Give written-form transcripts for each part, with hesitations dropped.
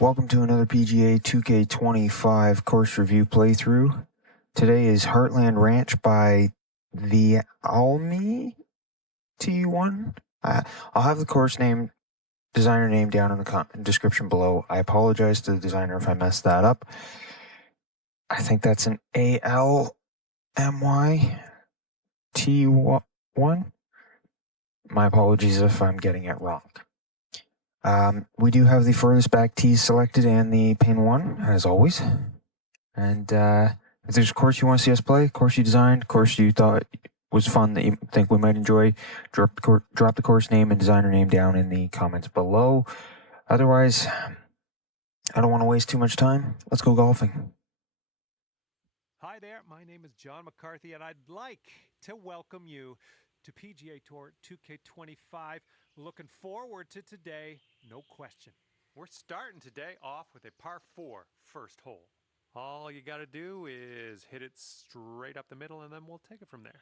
Welcome to another PGA 2K25 course review playthrough. Today is Heartland Ranch by the Almi T1. I'll have the course name, designer name down in the description below. I apologize to the designer if I messed that up. I think that's an ALMYT1. My apologies if I'm getting it wrong. We do have the furthest back tees selected and the pin one, as always. And if there's a course you want to see us play, course you designed, course you thought was fun that you think we might enjoy, drop the course name and designer name down in the comments below. Otherwise, I don't want to waste too much time. Let's go golfing. Hi there, my name is John McCarthy, and I'd like to welcome you to PGA Tour 2K25. Looking forward to today, no question. We're starting today off with a par 4 first hole. All you got to do is hit it straight up the middle, and then we'll take it from there.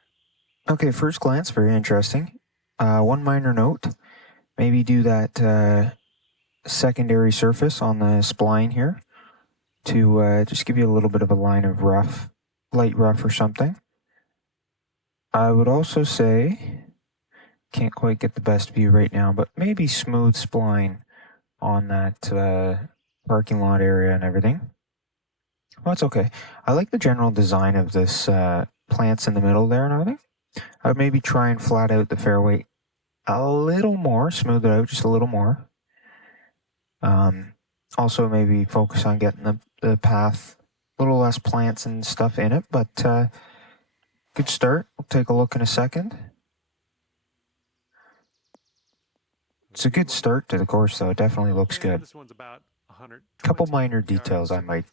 Okay, first glance, very interesting. One minor note, maybe do that secondary surface on the spline here to just give you a little bit of a line of rough, light rough or something. I would also say, can't quite get the best view right now, but maybe smooth spline on that parking lot area and everything. Well, it's okay. I like the general design of this plants in the middle there and everything. I would maybe try and flat out the fairway a little more, smooth it out just a little more. Also maybe focus on getting the path a little less plants and stuff in it, but good start. We'll take a look in a second. It's a good start to the course, though. It definitely looks good. A couple minor details I might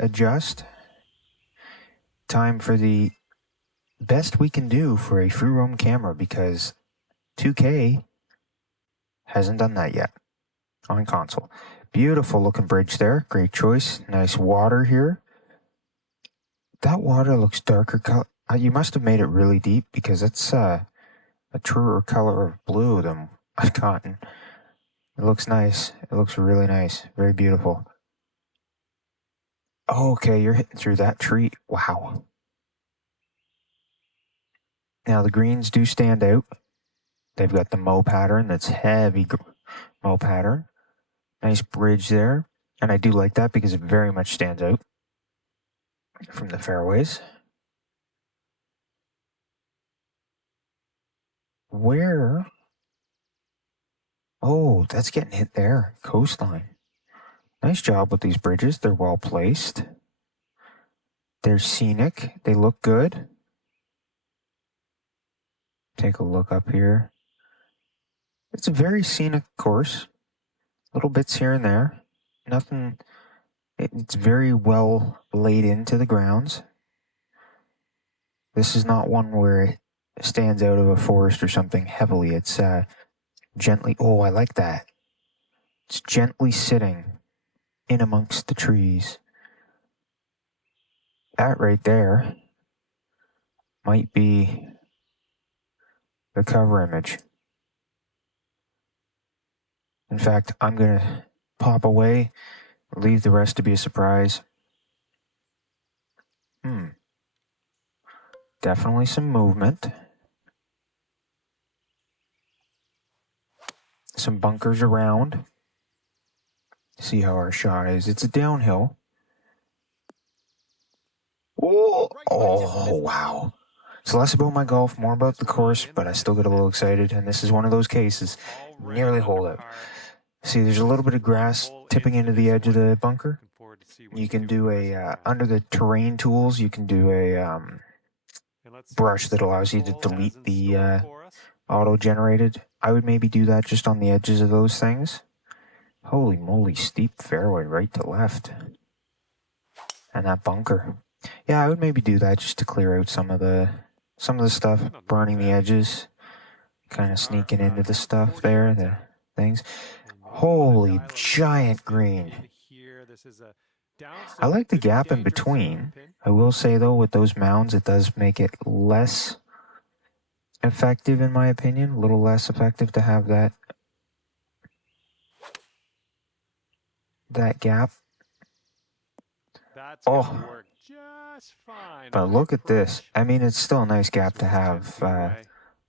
adjust. Time for the best we can do for a free roam camera, because 2K hasn't done that yet on console. Beautiful looking bridge there. Great choice. Nice water here. That water looks darker color. You must have made it really deep, because it's a truer color of blue than I've gotten. It looks nice. It looks really nice. Very beautiful. Oh, okay, you're hitting through that tree. Wow. Now the greens do stand out. They've got the mow pattern. That's heavy mow pattern. Nice bridge there. And I do like that because it very much stands out from the fairways. Where? Oh, that's getting hit there. Coastline. Nice job with these bridges. They're well placed. They're scenic. They look good. Take a look up here. It's a very scenic course. Little bits here and there. Nothing. It's very well laid into the grounds. This is not one where it stands out of a forest or something heavily. It's gently. Oh, I like that. It's gently sitting in amongst the trees. That right there might be the cover image. In fact, I'm going to pop away, leave the rest to be a surprise. Definitely some movement. Some bunkers around. See how our shot is. It's a downhill. Oh, wow. It's less about my golf, more about the course, but I still get a little excited, and this is one of those cases. Nearly hold out. See, there's a little bit of grass tipping into the edge of the bunker. You can do a, under the terrain tools, you can do a brush that allows you to delete the auto-generated. I would maybe do that just on the edges of those things. Holy moly, steep fairway right to left. And that bunker. Yeah, I would maybe do that just to clear out some of the stuff, burning the edges, kind of sneaking into the stuff there, the things. Holy giant green. I like the gap in between. I will say, though, with those mounds, it does make it less effective, in my opinion. A little less effective to have that that gap. That's Oh, gonna work just fine but on the look at this. approach. I mean, it's still a nice gap to Swings 10 have feet away.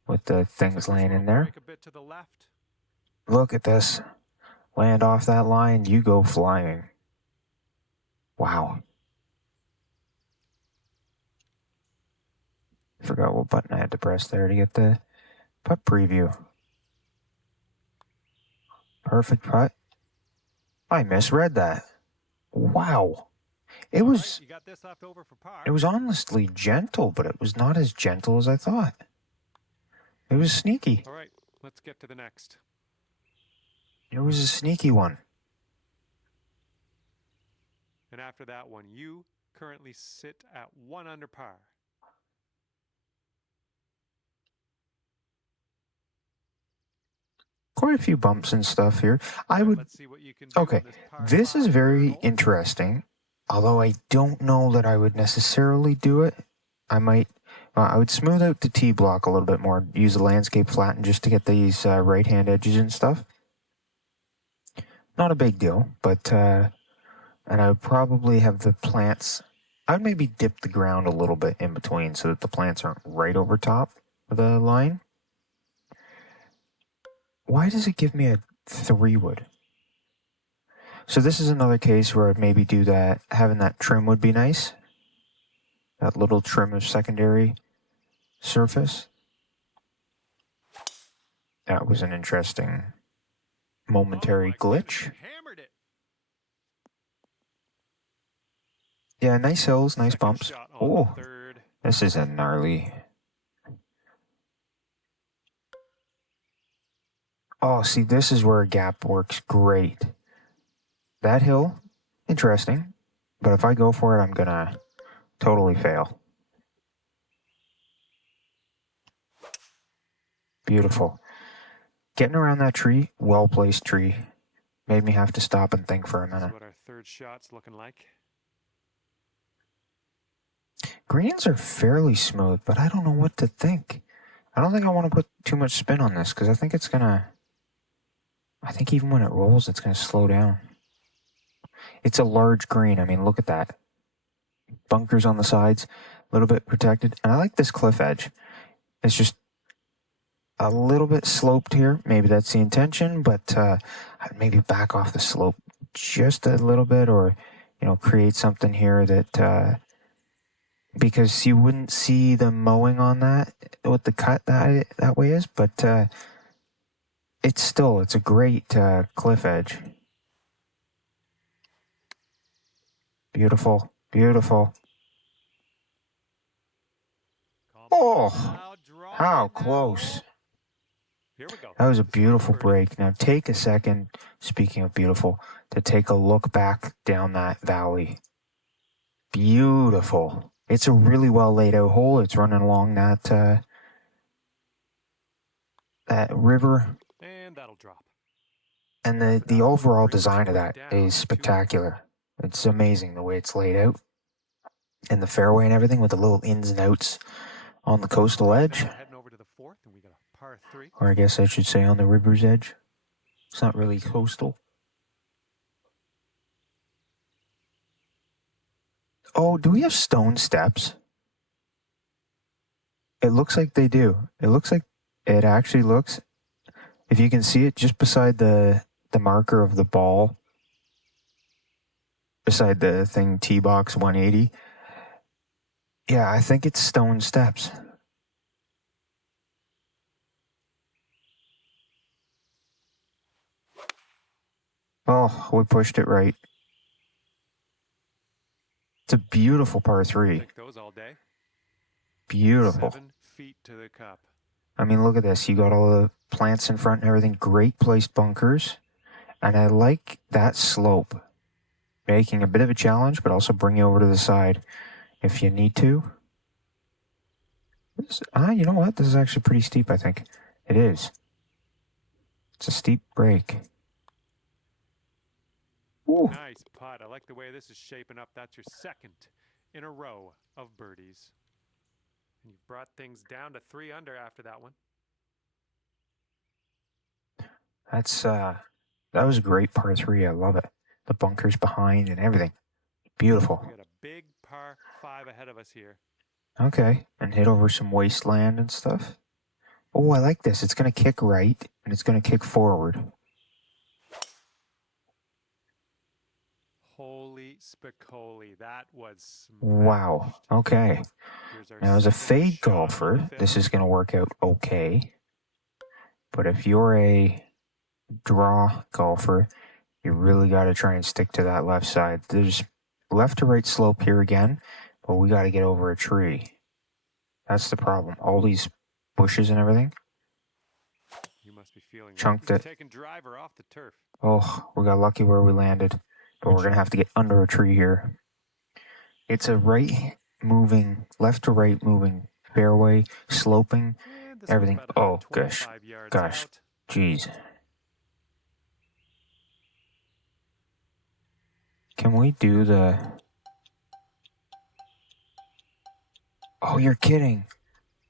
with the Looks things like this laying one in will there. break a bit to the left. Look at this. Land off that line, you go flying. Wow. Forgot what button I had to press there to get the putt preview. Perfect putt. I misread that. Wow. It All right, was you got this left over for par. it was honestly gentle, but it was not as gentle as I thought. It was sneaky. All right, let's get to the next. It was a sneaky one. And after that one, you currently sit at 1 under par. Quite a few bumps and stuff here. All right, let's see what you can do Okay, on this par this is 5 very hole. interesting. Although I don't know that I would necessarily do it. I might. I would smooth out the tee block a little bit more. Use the landscape flatten just to get these right-hand edges and stuff. Not a big deal, but and I would probably have the plants. I would maybe dip the ground a little bit in between so that the plants aren't right over top of the line. Why does it give me a 3-wood? So this is another case where I'd maybe do that. Having that trim would be nice. That little trim of secondary surface. That was an interesting momentary glitch. Goodness, hammered it. Yeah, nice hills, nice Second bumps. shot on Oh, the third. this is a gnarly. Oh, see, this is where a gap works great. That hill, interesting. But if I go for it, I'm going to totally fail. Beautiful. Getting around that tree, well-placed tree, made me have to stop and think for a This is minute. what our third shot's looking like. Greens are fairly smooth, but I don't know what to think. I don't think I want to put too much spin on this because I think it's going to... I think even when it rolls, it's going to slow down. It's a large green. I mean, look at that. Bunkers on the sides, a little bit protected. And I like this cliff edge. It's just a little bit sloped here. Maybe that's the intention, but I'd maybe back off the slope just a little bit or, create something here that... because you wouldn't see the mowing on that, what the cut that way is, but it's a great cliff edge. Beautiful, beautiful. Oh, how close. Here we go. That was a beautiful break. Now take a second, speaking of beautiful, to take a look back down that valley. Beautiful. It's a really well laid out hole. It's running along that river. And that'll drop. And the overall design of that is spectacular. It's amazing the way it's laid out. And the fairway and everything with the little ins and outs on the coastal edge. Now we're heading over to the fourth, and we got a par 3. Or I guess I should say on the river's edge. It's not really coastal. Oh, do we have stone steps? It looks like they do. It actually looks, if you can see it just beside the marker of the ball, beside the thing T-Box 180. Yeah, I think it's stone steps. Oh, we pushed it right. It's a beautiful par 3. Take those all day. Beautiful. 7 feet to the cup. I mean, look at this. You got all the plants in front and everything. Great placed bunkers. And I like that slope. Making a bit of a challenge, but also bring you over to the side if you need to. You know what? This is actually pretty steep, I think. It is. It's a steep break. Ooh. Nice putt. I like the way this is shaping up. That's your second in a row of birdies. And you've brought things down to 3 under after that one. That was a great par 3. I love it. The bunkers behind and everything. Beautiful. We got a big par 5 ahead of us here. Okay, and hit over some wasteland and stuff. Oh, I like this. It's going to kick right, and it's going to kick forward. Holy spicoli, that was smashed. Wow. Okay. Now, as a fade golfer, this is going to work out okay. But if you're a draw golfer, you really got to try and stick to that left side. There's left to right slope here again, but we got to get over a tree. That's the problem. All these bushes and everything. You must be feeling chunked it. taking driver off the turf. Oh, we got lucky where we landed, but we're going to have to get under a tree here. It's a right moving, left to right moving fairway, sloping, everything. Oh, gosh. Gosh. Jeez. Can we do the... Oh, you're kidding.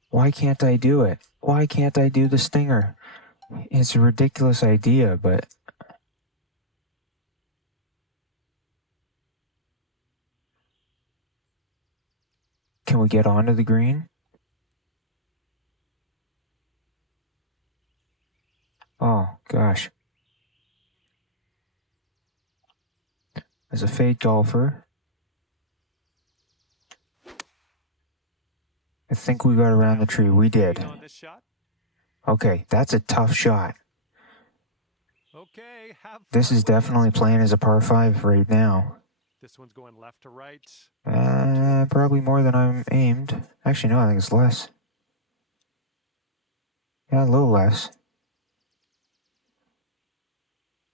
Why can't I do it? Why can't I do the stinger? It's a ridiculous idea, but... Can we get onto the green? Oh, gosh. As a fade golfer, I think we got around the tree. We did. Okay, that's a tough shot. Okay, this is definitely playing as a par 5 right now. This one's going left to right. Probably more than I'm aimed. Actually, no, I think it's less. Yeah, a little less.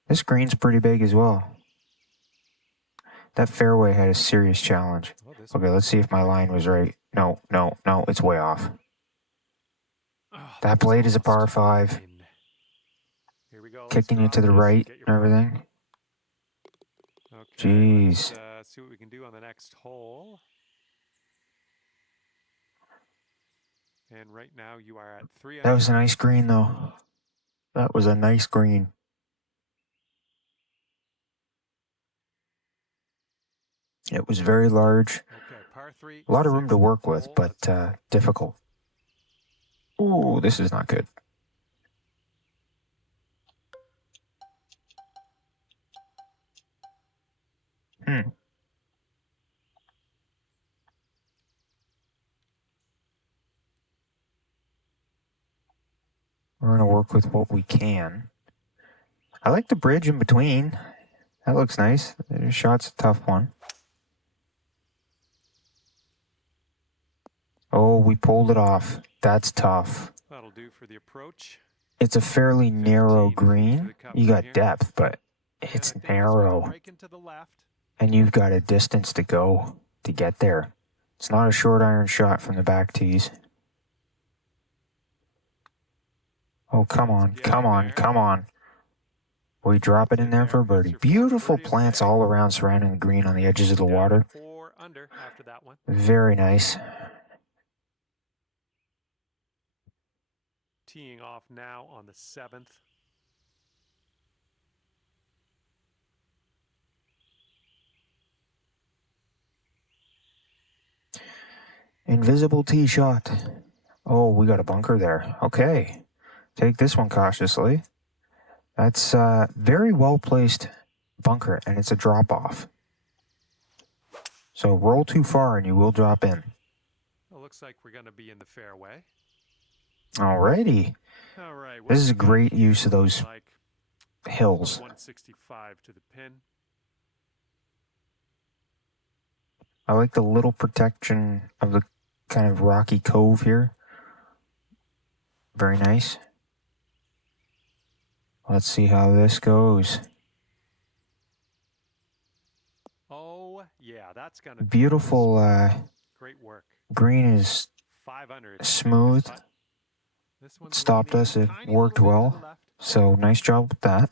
This green's pretty big as well. That fairway had a serious challenge. Okay, let's see if my line was right. No, it's way off. That blade is a par 5. Here we go. Kicking you to the right and everything. Okay, jeez. Let's see what we can do on the next hole. And right now you are at 3. That was a nice green, though. That was a nice green. It was very large. Okay, par 3. A lot of room to work with, but difficult. Ooh, this is not good. We're going to work with what we can. I like the bridge in between. That looks nice. The shot's a tough one. Oh, we pulled it off. That's tough. That'll do for the approach. It's a fairly narrow green. You got depth, but it's narrow. And you've got a distance to go to get there. It's not a short iron shot from the back tees. Oh, come on, come on, come on. We drop it in there for a birdie. Beautiful plants all around surrounding the green on the edges of the water. Very nice. Teeing off now on the 7th. Invisible tee shot. Oh, we got a bunker there. Okay. Take this one cautiously. That's a very well-placed bunker, and it's a drop-off. So roll too far, and you will drop in. It looks like we're going to be in the fairway. Alrighty. All right. This is a great use of those hills. 165 to the pin. I like the little protection of the kind of rocky cove here. Very nice. Let's see how this goes. Oh, yeah, that's going to be beautiful. Great work. Green is smooth. It stopped us. It worked well. So nice job with that.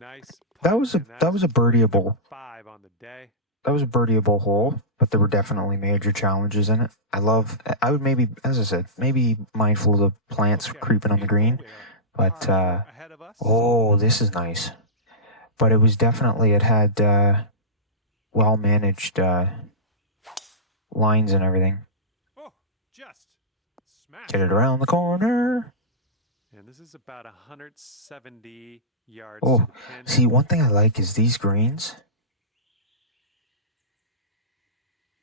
Nice. That was a birdieable. 5 on the day. That was a birdieable hole, but there were definitely major challenges in it. I would maybe, as I said, maybe mindful of the plants creeping on the green, but Oh, this is nice. But it was definitely, it had well-managed lines and everything. Oh, just smash. Get it around the corner. And this is about 170 yards Oh, to the pin. see, one thing I like is these greens.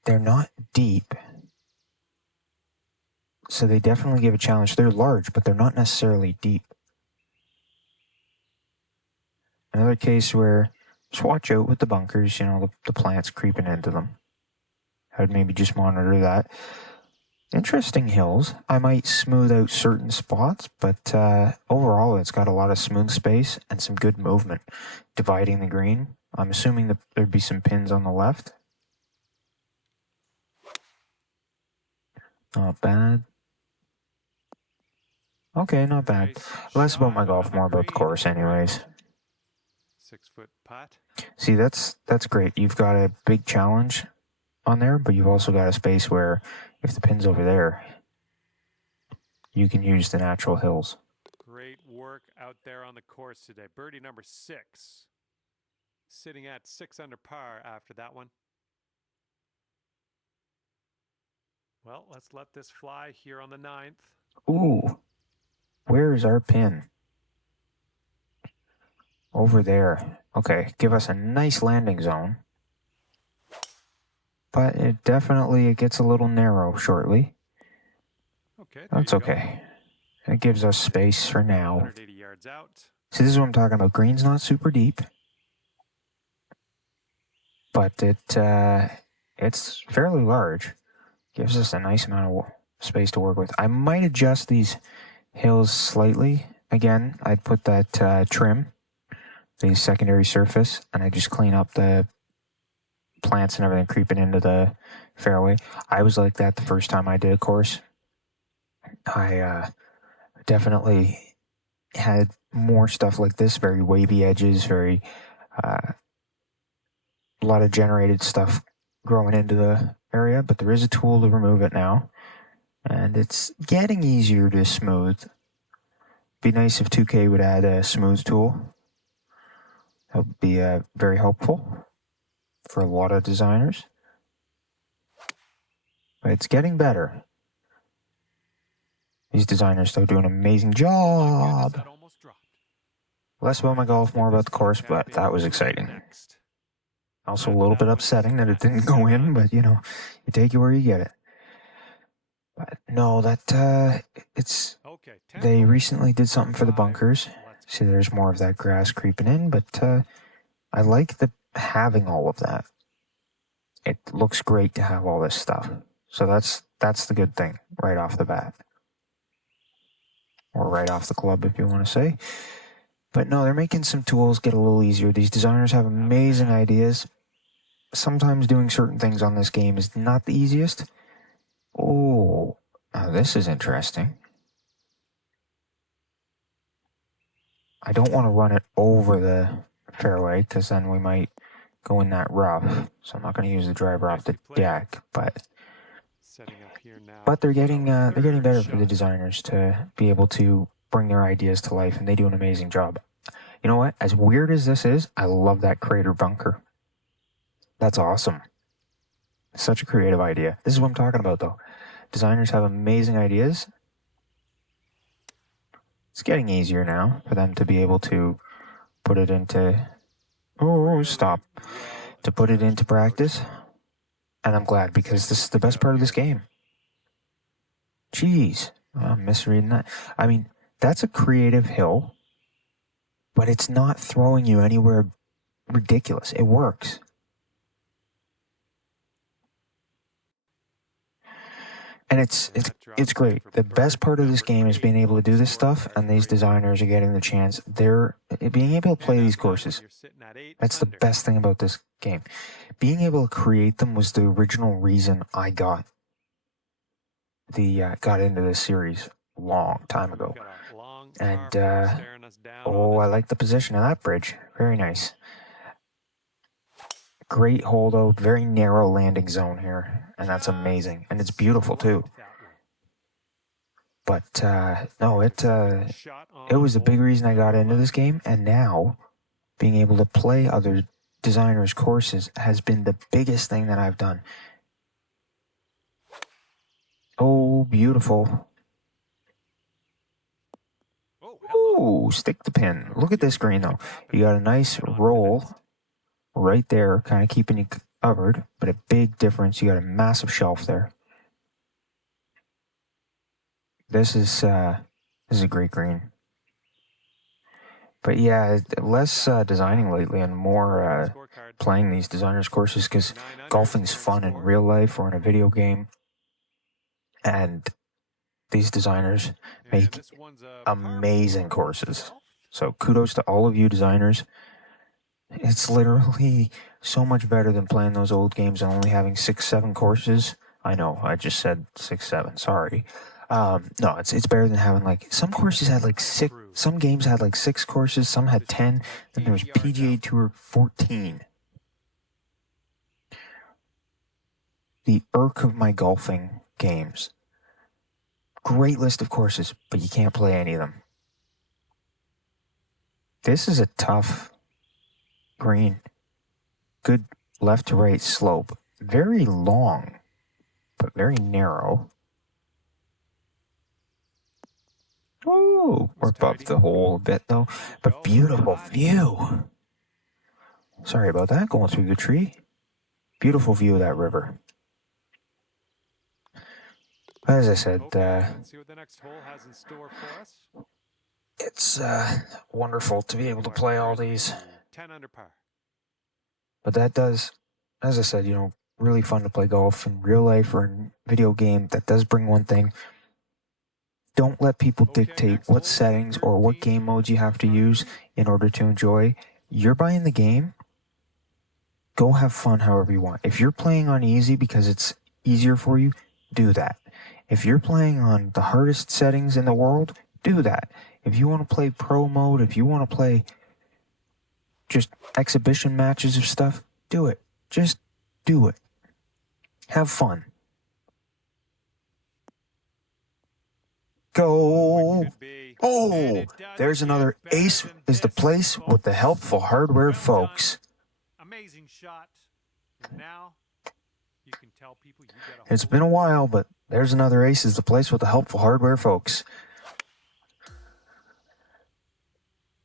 They're not deep. So they definitely give a challenge. They're large, but they're not necessarily deep. Another case where just watch out with the bunkers, you know, the plants creeping into them. I'd maybe just monitor that. Interesting hills. I might smooth out certain spots, but overall it's got a lot of smooth space and some good movement dividing the green. I'm assuming that there'd be some pins on the left. Not bad. Okay, not bad. Less about my golf, more about the course anyways. 6-foot putt. See, that's great. You've got a big challenge on there, but you've also got a space where if the pin's over there, you can use the natural hills. Great work out there on the course today. Birdie number 6. Sitting at 6 under par after that one. Well, let's let this fly here on the 9th. Ooh, where's our pin? Over there. Okay, give us a nice landing zone. But it definitely gets a little narrow shortly. Okay, That's okay. It gives us space for now. 180 yards out. See, this is what I'm talking about. Green's not super deep. But it's fairly large. Gives us a nice amount of space to work with. I might adjust these hills slightly. Again, I'd put that trim, the secondary surface, and I just clean up the plants and everything creeping into the fairway. I was like that the first time I did a course. I definitely had more stuff like this, very wavy edges, very a lot of generated stuff growing into the area, but there is a tool to remove it now, and it's getting easier to smooth. Be nice if 2K would add a smooth tool. That would be very helpful for a lot of designers. But it's getting better. These designers still do an amazing job. Less about my golf, more about the course, but that was exciting. Also a little bit upsetting that it didn't go in, but you know, you take it where you get it. But no, they recently did something for the bunkers. See, there's more of that grass creeping in, but I like having all of that. It looks great to have all this stuff. So that's the good thing right off the bat. Or right off the club, if you want to say. But no, they're making some tools get a little easier. These designers have amazing ideas. Sometimes doing certain things on this game is not the easiest. Oh, now this is interesting. I don't want to run it over the fairway because then we might go in that rough. So I'm not going to use the driver off the deck, but they're getting better for the designers to be able to bring their ideas to life, and they do an amazing job. You know what? As weird as this is, I love that crater bunker. That's awesome. Such a creative idea. This is what I'm talking about, though. Designers have amazing ideas. It's getting easier now for them to be able to put it into... Oh, stop. To put it into practice. And I'm glad, because this is the best part of this game. Jeez. I'm misreading that. I mean, that's a creative hill, but it's not throwing you anywhere ridiculous. It works. And it's great. The best part of this game is being able to do this stuff, and these designers are getting the chance. They're being able to play these courses. That's the best thing about this game. Being able to create them was the original reason I got into this series a long time ago. And I like the position of that bridge. Very nice. Great holdout, very narrow landing zone here, and that's amazing. And it's beautiful too. But no, it was a big reason I got into this game, and now being able to play other designers' courses has been the biggest thing that I've done. Oh, beautiful. Ooh, stick the pin. Look at this green, though. You got a nice roll right there, kind of keeping you covered, but a big difference. You got a massive shelf there. This is a great green. But yeah, less designing lately and more playing these designers' courses because golfing's fun in real life or in a video game. And these designers make amazing courses. So kudos to all of you designers. It's literally so much better than playing those old games and only having 6, 7 courses. I know, I just said 6, 7. Sorry. No, it's better than having like some courses had like 6. Some games had like 6 courses. Some had 10. Then there was PGA Tour 14. The irk of my golfing games. Great list of courses, but you can't play any of them. This is a tough green. Good left to right slope. Very long, but very narrow. Oh, we're above the hole a bit though, but beautiful view. Sorry about that, going through the tree. Beautiful view of that river. As I said, it's wonderful to be able to play all these. 10 under par. But that does, as I said, really fun to play golf in real life or in video game. That does bring one thing. Don't let people dictate what settings or what game modes you have to use in order to enjoy. You're buying the game. Go have fun however you want. If you're playing on easy because it's easier for you, do that. If you're playing on the hardest settings in the world, do that. If you want to play pro mode, if you want to play just exhibition matches of stuff, do it. Just do it. Have fun. Go. Oh, there's another ace is the place with the helpful hardware folks. Amazing shot. And now you can tell people you got It's been a while, but there's another ace is the place with the helpful hardware folks.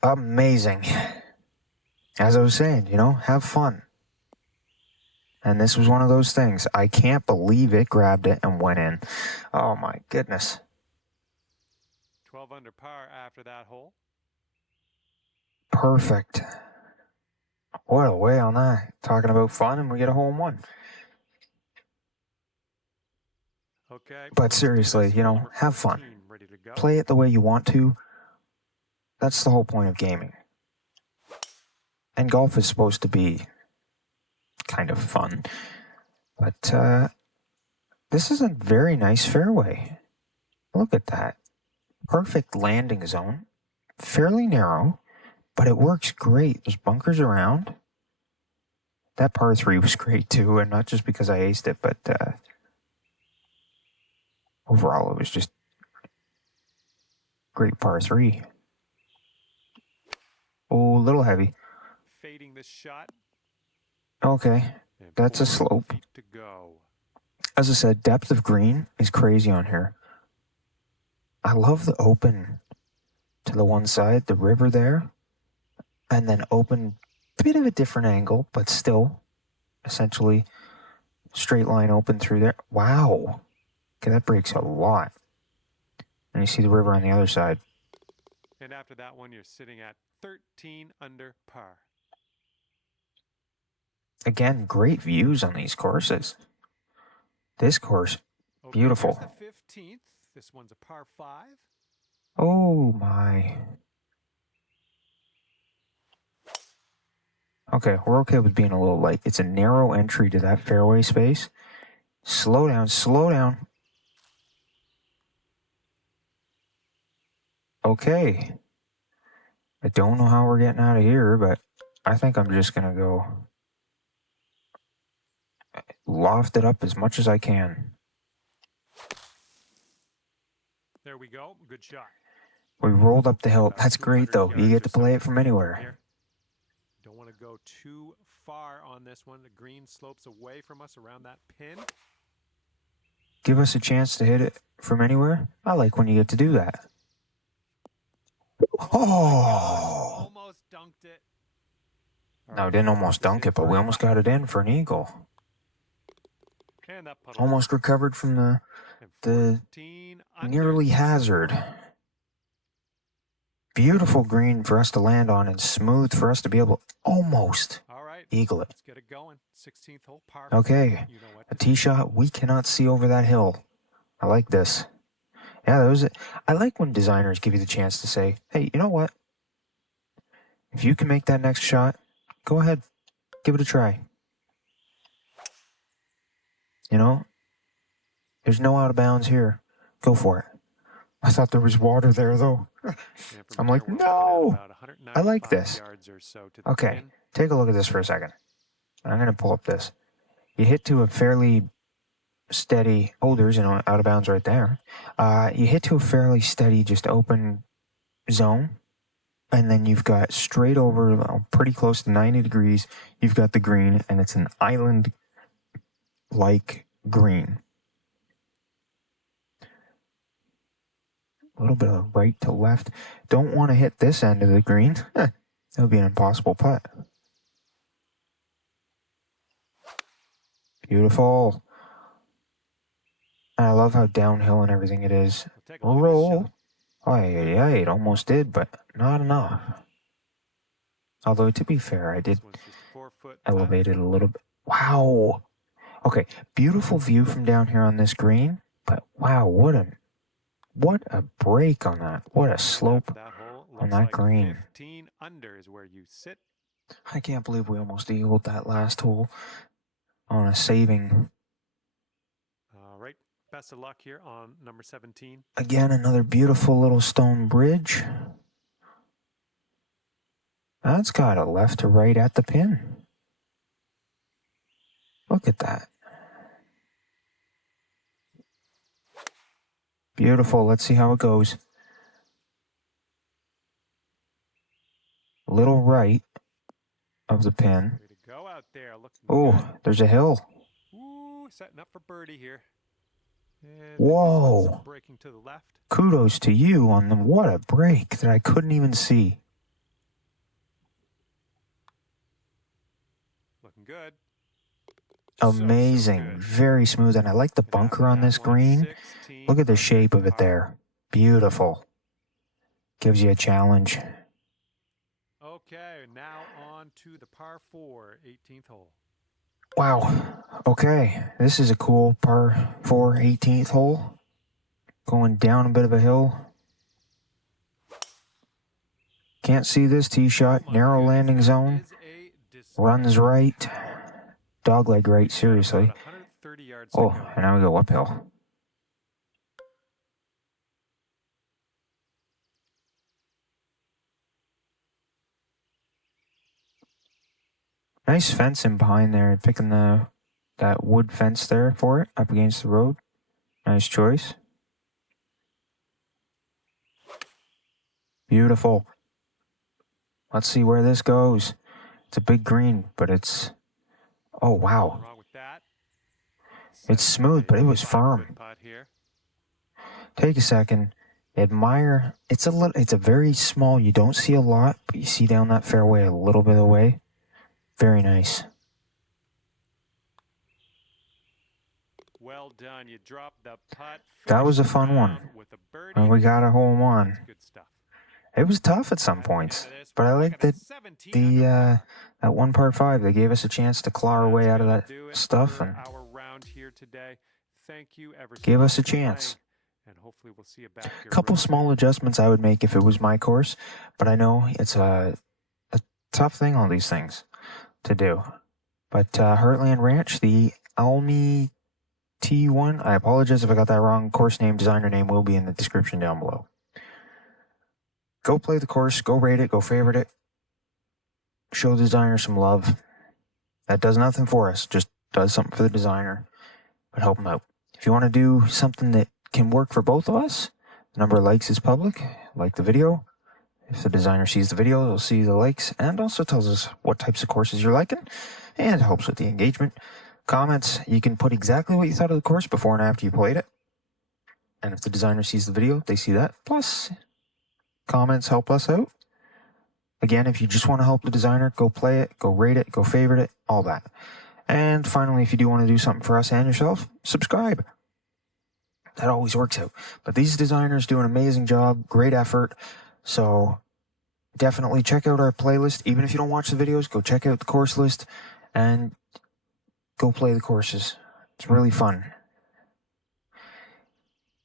Amazing. As I was saying, have fun. And this was one of those things. I can't believe it grabbed it and went in. Oh my goodness. 12 under par after that hole. Perfect. What a way on that. Talking about fun and we get a hole in one. Okay. But seriously, have fun. Play it the way you want to. That's the whole point of gaming. And golf is supposed to be kind of fun. But this is a very nice fairway. Look at that. Perfect landing zone. Fairly narrow, but it works great. There's bunkers around. That par 3 was great too, and not just because I aced it, but overall it was just great par 3. Oh, a little heavy. Fading this shot. Okay, that's a slope. As I said, depth of green is crazy on here. I love the open to the one side, the river there, and then open, bit of a different angle, but still essentially straight line open through there. Wow. Okay, that breaks a lot. And you see the river on the other side. And after that one, you're sitting at 13 under par. Again, great views on these courses. This course, beautiful. Here's the 15th. This one's a par 5. Oh my. Okay, we're okay with being a little light. It's a narrow entry to that fairway space. Slow down, slow down. Okay. I don't know how we're getting out of here, but I think I'm just going to go loft it up as much as I can. There we go. Good shot. We rolled up the hill. About That's great, 200 though. You yards get or to so play at it the from pin anywhere. here. Don't want to go too far on this one. The green slopes away from us around that pin. Give us a chance to hit it from anywhere. I like when you get to do that. Oh, Oh! almost dunked it. No, didn't almost dunk it, but we almost got it in for an eagle. And that puddle Almost recovered from the 14 nearly under. hazard. Beautiful green for us to land on and smooth for us to be able to almost All right, eagle it. let's get it going. 16th hole par. Okay, You know what a to tee do. shot we cannot see over that hill. I like this. Yeah, I like when designers give you the chance to say, hey, you know what? If you can make that next shot, go ahead, give it a try. You know, there's no out of bounds here. Go for it. I thought there was water there, though. I'm like, no! I like this. Okay, take a look at this for a second. I'm going to pull up this. You hit to a fairly steady, oh, there's an out of bounds right there. You hit to a fairly steady, just open zone. And then you've got straight over, pretty close to 90 degrees, you've got the green, and it's an island-like green. A little bit of right to left. Don't want to hit this end of the green. That would be an impossible putt. Beautiful. I love how downhill and everything it is. Roll. Oh, yeah, it almost did, but not enough. Although, to be fair, I did elevate it a little bit. Wow. Okay, beautiful view from down here on this green, but wow, what a break on that. What a slope on that green. 15 under is where you sit. I can't believe we almost eagled that last hole on a saving. All right, best of luck here on number 17. Again, another beautiful little stone bridge. That's got a left to right at the pin. Look at that. Beautiful. Let's see how it goes. Little right of the pin. Way to go out there. Oh, there's a hill. Ooh, setting up for birdie here. And whoa. Breaking to the left. Kudos to you on them. What a break that I couldn't even see. Looking good. Amazing. So good. Very smooth. And I like the bunker on this green. Look at the shape of it there. Beautiful. Gives you a challenge. Okay, now on to the par 4, 18th hole. Wow. Okay. This is a cool par 4, 18th hole. Going down a bit of a hill. Can't see this tee shot. Narrow landing zone. Runs right. Dogleg right, seriously. Oh, and now we go uphill. Nice fencing behind there. Picking that wood fence there for it, up against the road. Nice choice. Beautiful. Let's see where this goes. It's a big green, but it's... Oh, wow. It's smooth, but it was firm. Take a second. Admire. It's a very small, you don't see a lot, but you see down that fairway a little bit away. Very nice. Well done. You dropped the putt. That was a fun one. And we got a hole on. Good stuff. It was tough at some points, but I like that that one par 5, they gave us a chance to claw our way out of that stuff and give us a chance. And hopefully we'll see you back here. Couple small adjustments I would make if it was my course, but I know it's a tough thing, all these things to do. But Heartland Ranch, the Almy T1, I apologize if I got that wrong. Course name, designer name will be in the description down below. Go play the course, go rate it, go favorite it. Show the designer some love. That does nothing for us, just does something for the designer, but help him out. If you want to do something that can work for both of us, The number of likes is public. Like the video. If the designer sees the video, they'll see the likes and also tells us what types of courses you're liking and helps with the engagement. Comments, you can put exactly what you thought of the course before and after you played it. And if the designer sees the video, they see that. Plus, comments help us out. Again, if you just want to help the designer, go play it, go rate it, go favorite it, all that. And finally, if you do want to do something for us and yourself, subscribe. That always works out. But these designers do an amazing job, great effort. So definitely check out our playlist. Even if you don't watch the videos, go check out the course list and go play the courses. It's really fun.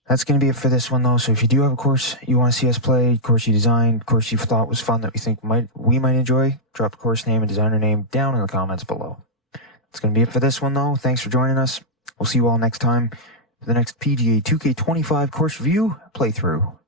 That's going to be it for this one, though. So if you do have a course you want to see us play, course you designed, course you thought was fun that we think we might enjoy, drop the course name and designer name down in the comments below. That's going to be it for this one, though. Thanks for joining us. We'll see you all next time for the next PGA 2K25 course review playthrough.